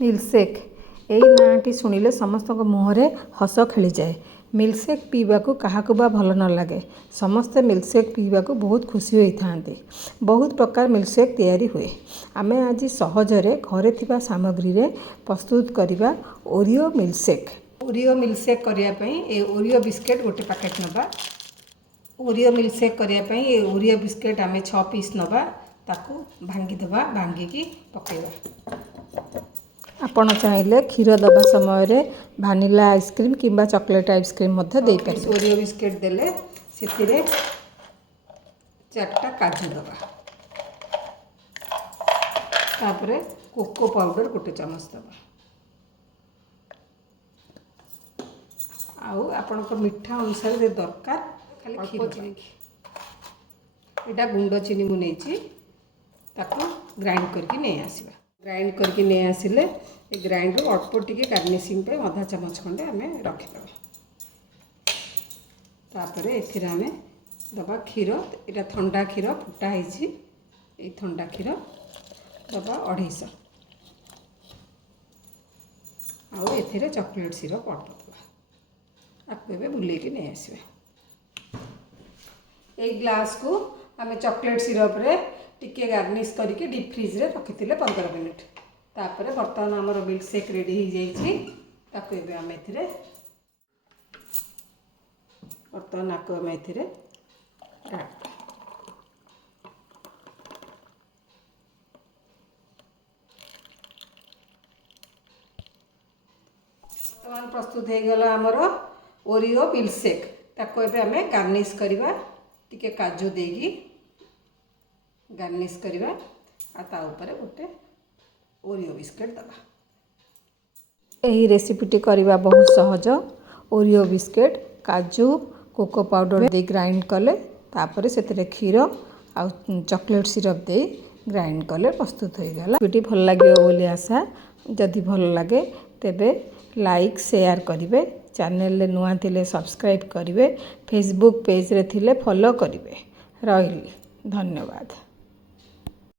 Milkshake यही नाटी शुणिले समस्त मुहरे हस खेली जाए। मिल्कशेक पीवाकू काहाकू बा भल न लगे, समस्ते मिल्कशेक पीवाकू बहुत खुशी होता। बहुत प्रकार मिल्कशेक तैयारी हुए। आमे आज सहजरे घरे थिबा सामग्री रे प्रस्तुत करिबा ओरियो मिल्कशेक। ओरियो मिल्कशेक करिया पई ए ओरियो बिस्किट गोटे पैकेट नबा। ओरियो मिल्कशेक करिया पई ए ओरियो बिस्किट आमे 6 पीस नबा, ताकू भांगी दबा, भांगी की पकेबा। आपण चाहिले क्षीर दबा समय रे भानिला आइसक्रीम किंबा चॉकलेट आइसक्रीम मध्य दे पारे। ओरियो बिस्किट देले सेतिरे 4टा काजू दबा, तापरे कोको पाउडर गोटे चमच दबा। आउ आपनको मिठा अनुसार दे दरकार खाली क्षीर चीनी। एटा गुंड चीनी मु नेची, ताको ग्राइंड करके नहीं आसीबा। ग्राइंड करके नहीं आसिले ए ग्राइंड अल्प टिके गार्निशिंग पे आधा चमच खंडे आमे रखी दबा। तापरे एथिरे आमे दबा क्षीर। एटा ठंडा क्षीर फुटा हैछि, ए ठंडा क्षीर दबा 250। आउ एथिरे चॉकलेट सिरप अल्प दबा। आपको एबे बुले के नहीं आसीबा। ए ग्लास को आमे चॉकलेट सिरप रे टिके गार्निश करके डीप फ्रीज रे रखिथिले 15 मिनिट। तापरे बर्तमान हमर मिल्कशेक रेडी हो जाइछि। ताको एबे आमे एथिरे बर्तमान आको आमे एथिरे बर्तमान प्रस्तुत हो गला हमर ओरियो मिल्कशेक। ताको एबे आमे गार्निश करिबा, टिके काजू देगी गार्निश करिबा, आ ता ऊपर गोटे ओरियो बिस्किट दबा। एही रेसिपीटी करिबा बहुत सहज। ओरियो बिस्किट काजू कोको पाउडर दे ग्राइंड कले, तापरे सेतरे क्षीर आ चॉकलेट सिरप दे ग्राइंड कले प्रस्तुत हो गला। वीडियो भल लागियो बोली आशा। जदि भल लागे तेबे लाइक शेयर करिवे, चैनल रे नुआ थिले सब्सक्राइब करिवे, फेसबुक पेज रे थिले फॉलो करिवे। रहिली, धन्यवाद।